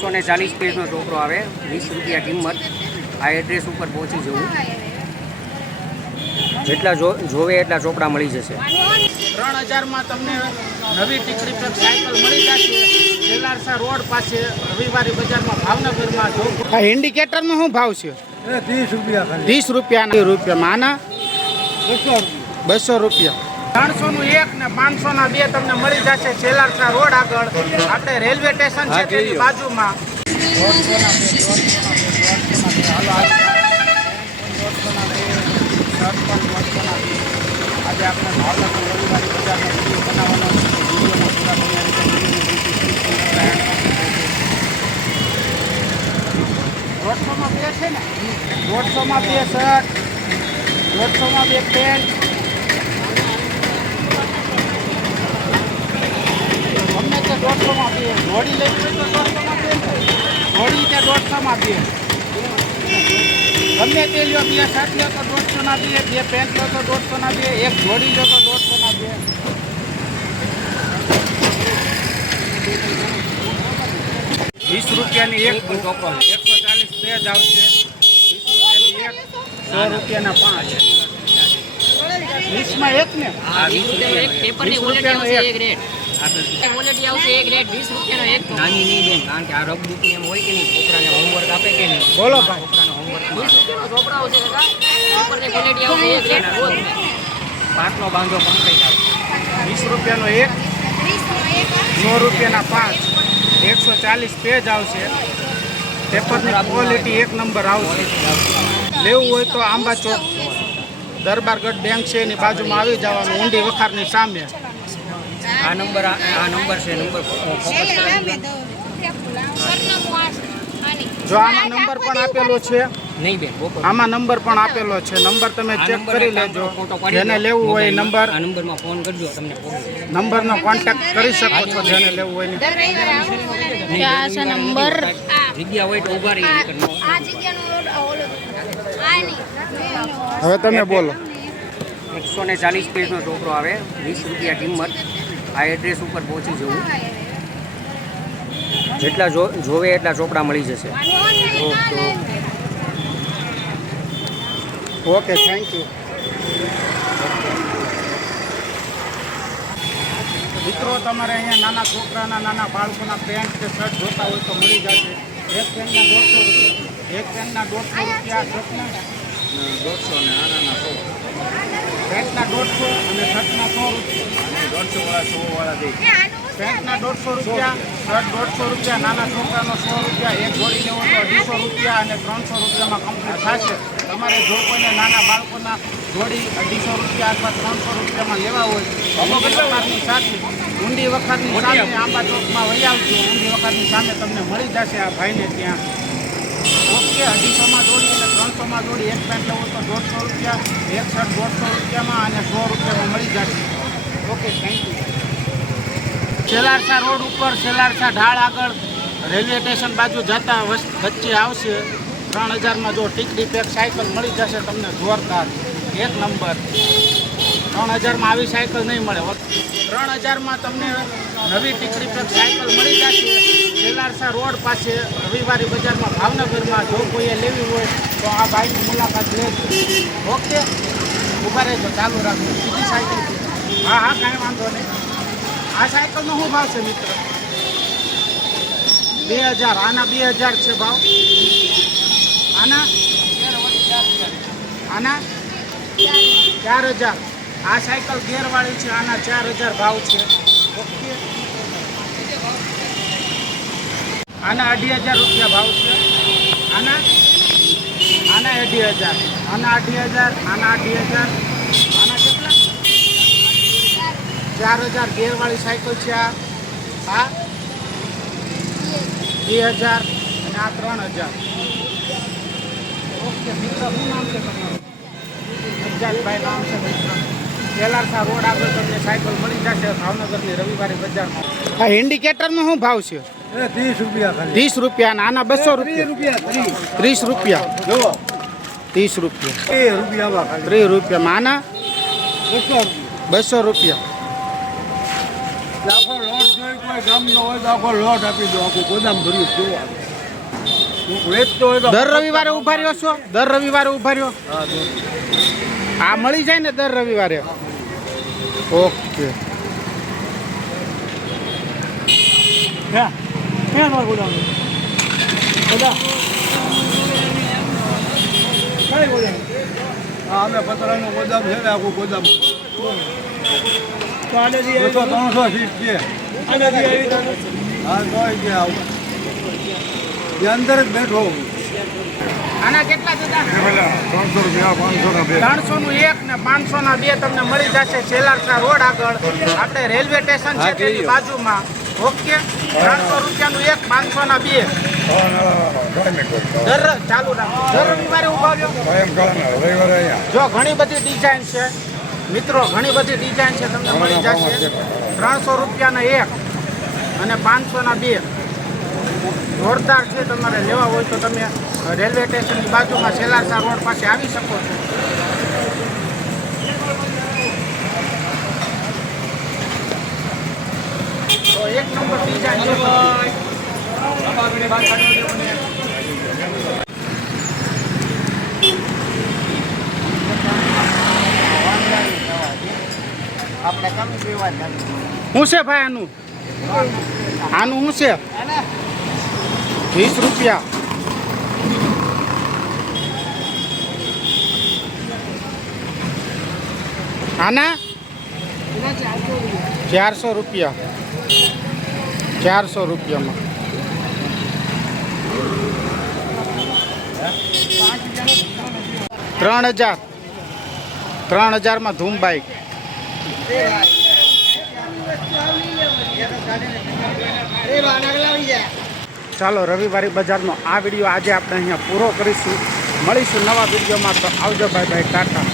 140 પેજનો ચોપડો આવે, 20 રૂપિયા કિંમત. આ એડ્રેસ ઉપર પહોંચી જવું. જેટલા જોવે એટલા ચોપડા મળી જશે. 3000માં તમને નવી ટીકડી પર સાયકલ મળી જશે. સેલારસા રોડ પાસે રવિવારી બજારમાં ભાવનગરમાં. આ ઇન્ડિકેટરનો શું ભાવ છે? 30 રૂપિયા. 30 રૂપિયામાં. આના 200 રૂપિયા. 300 નું એક ને 500 ના બે તમને મળી જશે. સેલારસા રોડ આગળ આપણે રેલવે સ્ટેશન છે તેની બાજુમાં. આજે આપણે ભાવનગર રવિવારી બજારનો વિડીયો બનાવવાનો છે. વિડીયોમાં પૂરા 150માં બે છે ને, 150માં બે શર્ટ, 150માં બે પેન્ટ. અમને તે 150માં બે ઘોડી લેવી હોય તો 150માં બે, ઘોડી તે 150માં બે. ગમે તે લ્યો, બે શર્ટ લ્યો તો 150ના બે, બે પેન્ટ લ્યો તો 150ના બે, એક જોડી લ્યો તો 150ના બે. 20 રૂપિયાની એક ચોપડો, 140 પેજ આવશે. 20 રૂપિયાની એક, 100 રૂપિયાના 5. 20માં એક ને? હા, 20 રૂપિયા પેપરની ક્વોલિટી આવશે એક રેટ. ક્વોલિટી આવશે એક રેટ, 20 રૂપિયાનો એક. નાની નહીં બેન, કારણ કે આ રબડું એમ હોય કે નહીં, છોકરાને હોમવર્ક આપે કે નહીં. બોલો ભાઈ. છોકરાને હોમવર્ક 20 રૂપિયાનો ચોપડા આવશે કાકા. પેપરની ક્વોલિટી આવશે એક રેટ. પાંચનો બાંધો કમ્પ્લીટ આવશે. 20 રૂપિયાનો એક, 100 રૂપિયાના 5. 140 પેજ આવશે. પેપરની ક્વોલિટી એક નંબર આવશે. લેવું હોય તો આંબા ચોક દરબારગઢ બેંક છે એની બાજુમાં આવી જવાનું, ઊંડી વખારની સામે. આ નંબર છે. નંબર ફોકસ જો આમાં નંબર પણ આપેલો છે, નહીં બેન, આમાં નંબર પણ આપેલો છે. નંબર તમે ચેક કરી લેજો. જેને લેવું હોય નંબર, આ નંબરમાં ફોન કરજો, તમને નંબરનો કોન્ટેક્ટ કરી શકો છો. જેને લેવું હોય ને નંબર જગ્યા હોય તો ઉભા રહી. હવે તમે બોલો. 140 પેજનો ચોપડો આવે, 20 રૂપિયા કિંમત. આ એડ્રેસ ઉપર પહોંચી જવું. જેટલા જોવે એટલા ચોપડા મળી જશે. Okay, thank you. મિત્રો, તમારે અહીંયા નાના છોકરાના, નાના બાળકોના પેન્ટ કે શર્ટ જોતા હોય તો મળી જશે. એક પેન્ટના 150 રૂપિયા, એક પેન્ટના 150 રૂપિયા, શર્ટના 150 ને આના 100. પેન્ટના 150 અને શર્ટના 100 રૂપિયા. 150 વાળા 100 વાળા દે. પેન્ટના 150 રૂપિયા, શર્ટ 150 રૂપિયા, નાના છોકરાનો 100 રૂપિયા, એક જોડી લેવો તો 250 રૂપિયા અને 300 રૂપિયામાં કમ્પ્લીટ થશે. તમારે જો કોઈને નાના બાળકોના જોડી 250 રૂપિયા અથવા 300 રૂપિયામાં લેવા હોય તો વખારની સાથે ઊંડી વખારની સામે આંબા ચોકમાં વહી આવજો. ઊંડી વખારની સામે તમને મળી જશે આ ભાઈને ત્યાં. ઓકે, 250માં જોડી અને 300માં જોડી. એક પેન્ટ લેવો તો 150 રૂપિયા, એક શર્ટ 150 રૂપિયામાં અને 100 રૂપિયામાં મળી જશે. Okay, thank you. Selarsa road ઉપર, સેલારસા ઢાળ આગળ રેલવે સ્ટેશન બાજુ જતા વચ્ચે આવશે. 3000માં જો ટીકડી પેક સાયકલ મળી જશે તમને જોરદાર, એક નંબર. 3000માં આવી સાયકલ નહીં મળે. 3000માં તમને નવી ટીકડી પેક સાયકલ મળી જશે. સેલારસા રોડ પાસે રવિવારી બજારમાં ભાવનગરમાં. જો કોઈએ લેવી હોય તો આ ભાઈની મુલાકાત લેજો. ઓકે, ઊભા રહેજો, ચાલુ રાખજો. બીજી સાયકલ? હા હા, કાંઈ વાંધો નહીં. આ સાયકલનો શું ભાવ છે મિત્ર? 2000. આના 2000 છે ભાવ. આના 4000. આ સાયકલ ગેરવાળી છે. આના 4000 ભાવ છે. ઓકે, આના 2500 રૂપિયા ભાવ છે. આના 2500. આના 8000. આના 8000. આના કેટલા? 4000 ગેરવાળી સાયકલ છે. આ 2000 અને આ 3000. ઓકે મિત્ર, શું નામ છે તમારું? અફજાલભાઈ નામ છે મિત્ર. સેલારસા રોડ આગળ તમને સાયકલ મળી જશે ભાવનગરની રવિવારી બજારમાં. આ ઇન્ડિકેટરનો શું ભાવ છે? 30 રૂપિયા. 30 રૂપિયા. આના 200 રૂપિયા. 30 રૂપિયા. 30 રૂપિયા. 30 રૂપિયામાં. આના 200 રૂપિયા. આખો લોટ જોઈ કોઈ ગામનો હોય તો આખો લોટ આપી દો, આખું ગોદામ ભર્યું જોવા. વેચતો હોય તો દર રવિવારે ઉભા રહ્યો છો? દર રવિવારે ઉભા રહ્યો? હા, જો. આ મળી જાય ને દર રવિવારે? ઓકે. ક્યાં તમારે ગોદામ? બધા કઈ ગોદામ? હા, અમે પતરાનું ગોદામ છે ને, આખું ગોદામ 200-300 સીટ છે. હા, તોય છે આવું. એ અંદર જ બેઠો હું. આના કેટલા દાદા? 300 રૂપિયા, 500 ના 300 નું એક ને 500 ના બે તમને મળી જશે સેલારસા રોડ આગળ. આપણે રેલવે સ્ટેશન છે તેની બાજુમાં. ઓકે, 300 રૂપિયાનું એક, 500 ના બે. ચાલુ રાખો. દર રવિવારે ઉભા રહ્યો. જો ઘણી બધી ડિઝાઇન છે મિત્રો, ઘણી બધી ડિઝાઇન છે તમને મળી જશે. 300 રૂપિયાના એક અને 500 ના બે. જોરદાર છે. તમારે લેવા હોય તો તમે રેલવે સ્ટેશનની બાજુમાં સેલારસા રોડ પાસે આવી શકો છો. તો એક નંબર ડિઝાઇન છે. આપણે કમ પીવા જ શું છે ભાઈ આનું? આનું શું છે? 20 રૂપિયા. આના 400 રૂપિયા. 400 રૂપિયામાં. 3000. 3000 ધૂમ બાઈક. ચાલો, રવિવારી બજારનો આ વિડીયો આજે આપણે અહીંયા પૂરો કરીશું. મળીશું નવા વિડીયોમાં. તો આવજો, બાય બાય, ટાટા.